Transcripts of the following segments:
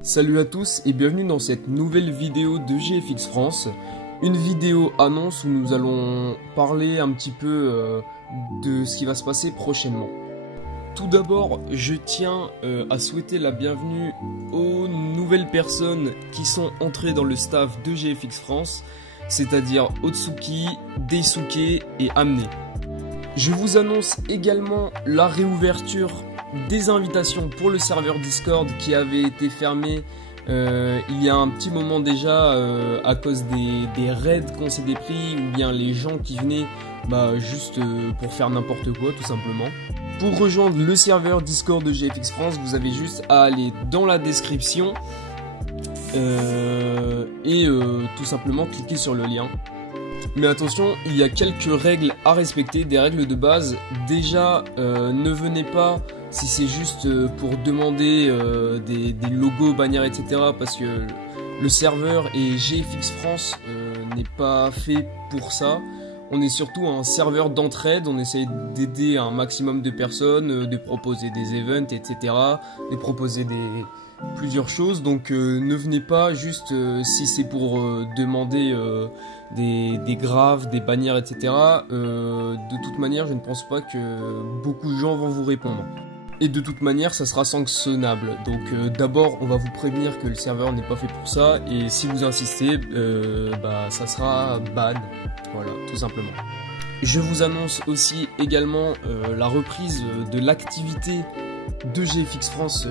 Salut à tous et bienvenue dans cette nouvelle vidéo de GFX France. Une vidéo annonce où nous allons parler un petit peu de ce qui va se passer prochainement. Tout d'abord, je tiens à souhaiter la bienvenue aux nouvelles personnes qui sont entrées dans le staff de GFX France, c'est-à-dire Otsuki, Daisuke et Amné. Je vous annonce également la réouverture des invitations pour le serveur Discord qui avait été fermé il y a un petit moment déjà à cause des raids qu'on s'était pris ou bien les gens qui venaient juste pour faire n'importe quoi tout simplement. Pour rejoindre le serveur Discord de GFX France, vous avez juste à aller dans la description et tout simplement cliquer sur le lien. Mais attention, il y a quelques règles à respecter, des règles de base. Déjà, ne venez pas si c'est juste pour demander des logos, bannières, etc. Parce que le serveur et GFX France n'est pas fait pour ça. On est surtout un serveur d'entraide, on essaye d'aider un maximum de personnes, de proposer des events, etc. De proposer plusieurs choses, donc ne venez pas juste si c'est pour demander des graves, des bannières, etc. De toute manière, je ne pense pas que beaucoup de gens vont vous répondre. Et de toute manière, ça sera sanctionnable. Donc d'abord, on va vous prévenir que le serveur n'est pas fait pour ça, et si vous insistez, ça sera ban. Voilà, tout simplement. Je vous annonce aussi également la reprise de l'activité de GFX France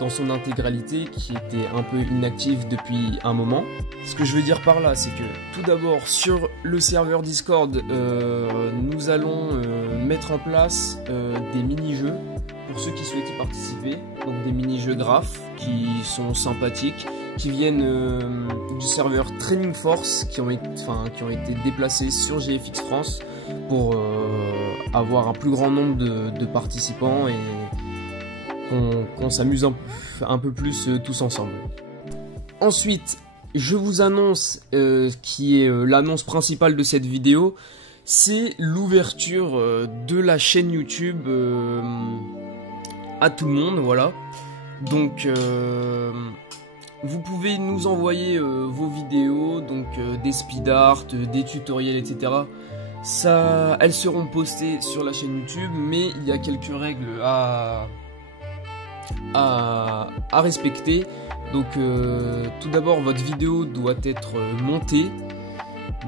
dans son intégralité qui était un peu inactive depuis un moment. Ce que je veux dire par là, c'est que tout d'abord sur le serveur Discord, nous allons mettre en place des mini-jeux pour ceux qui souhaitent y participer. Donc des mini-jeux graphes qui sont sympathiques, qui viennent du serveur Training Force, qui ont été déplacés sur GFX France pour avoir un plus grand nombre de participants et qu'on s'amuse un peu plus tous ensemble. Ensuite, je vous annonce, qui est l'annonce principale de cette vidéo, c'est l'ouverture de la chaîne YouTube à tout le monde, voilà. Donc, vous pouvez nous envoyer vos vidéos, donc des speed art, des tutoriels, etc. Ça, elles seront postées sur la chaîne YouTube, mais il y a quelques règles à respecter. Donc tout d'abord, votre vidéo doit être montée.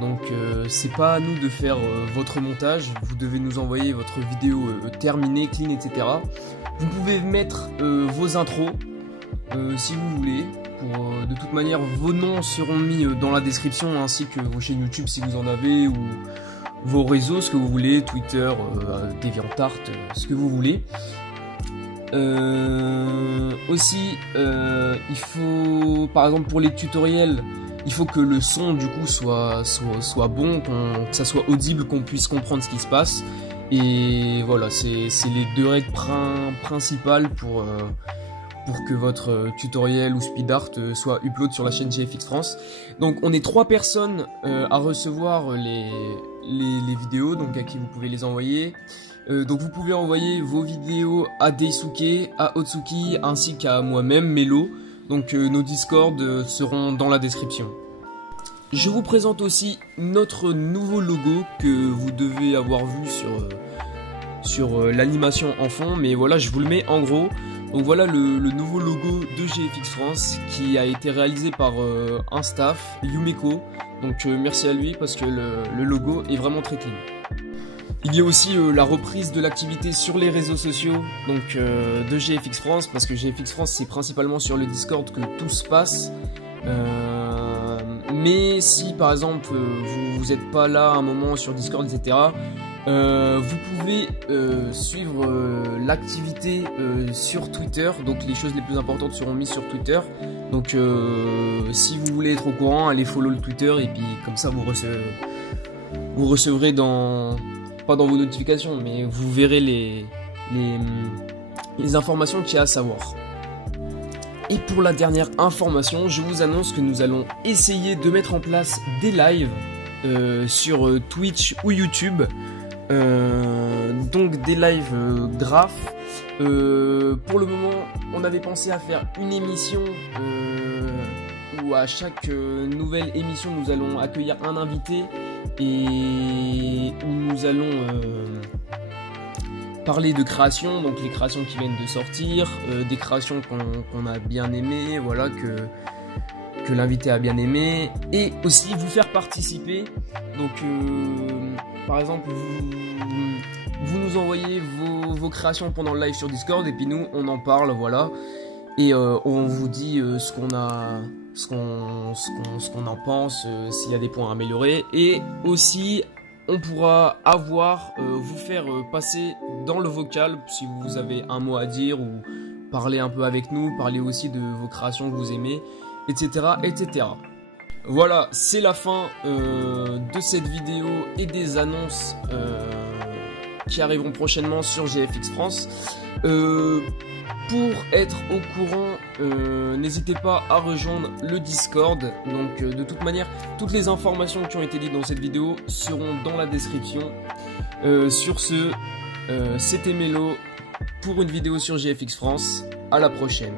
Donc c'est pas à nous de faire votre montage. Vous devez nous envoyer votre vidéo terminée, clean, etc. Vous pouvez mettre vos intros si vous voulez. De toute manière, vos noms seront mis dans la description, ainsi que vos chaînes YouTube si vous en avez, ou vos réseaux, ce que vous voulez, Twitter, DeviantArt, ce que vous voulez. Aussi, il faut, par exemple pour les tutoriels, il faut que le son du coup soit bon, que ça soit audible, qu'on puisse comprendre ce qui se passe. Et voilà, c'est les deux règles principales pour que votre tutoriel ou speed art soit upload sur la chaîne GFX France. Donc on est 3 personnes à recevoir les vidéos, donc à qui vous pouvez les envoyer. Donc vous pouvez envoyer vos vidéos à Daisuke, à Otsuki, ainsi qu'à moi-même, Melo. Donc nos Discord seront dans la description. Je vous présente aussi notre nouveau logo que vous devez avoir vu sur l'animation en fond, mais voilà, je vous le mets en gros. Donc voilà le nouveau logo de GFX France qui a été réalisé par un staff, Yumeko. Donc merci à lui parce que le logo est vraiment très clean. Il y a aussi la reprise de l'activité sur les réseaux sociaux donc, de GFX France, parce que GFX France c'est principalement sur le Discord que tout se passe. Mais si par exemple vous n'êtes pas là à un moment sur Discord, etc., vous pouvez suivre l'activité sur Twitter. Donc les choses les plus importantes seront mises sur Twitter. Donc si vous voulez être au courant, allez follow le Twitter et puis comme ça vous recevrez pas dans vos notifications, mais vous verrez les informations qu'il y a à savoir. Et pour la dernière information, je vous annonce que nous allons essayer de mettre en place des lives sur Twitch ou YouTube donc des lives graphes. Pour le moment, on avait pensé à faire une émission où à chaque nouvelle émission nous allons accueillir un invité et où nous allons parler de créations, donc les créations qui viennent de sortir, des créations qu'on a bien aimées, voilà, que l'invité a bien aimé, et aussi vous faire participer. Donc par exemple vous nous envoyez vos créations pendant le live sur Discord et puis nous on en parle, voilà, et on vous dit ce qu'on en pense, s'il y a des points à améliorer, et aussi on pourra vous faire passer dans le vocal si vous avez un mot à dire ou parler un peu avec nous, parler aussi de vos créations que vous aimez, etc. etc. Voilà, c'est la fin de cette vidéo et des annonces qui arriveront prochainement sur GFX France. Pour être au courant, n'hésitez pas à rejoindre le Discord. Donc de toute manière, toutes les informations qui ont été dites dans cette vidéo seront dans la description. Sur ce, c'était Mélo pour une vidéo sur GFX France. À la prochaine.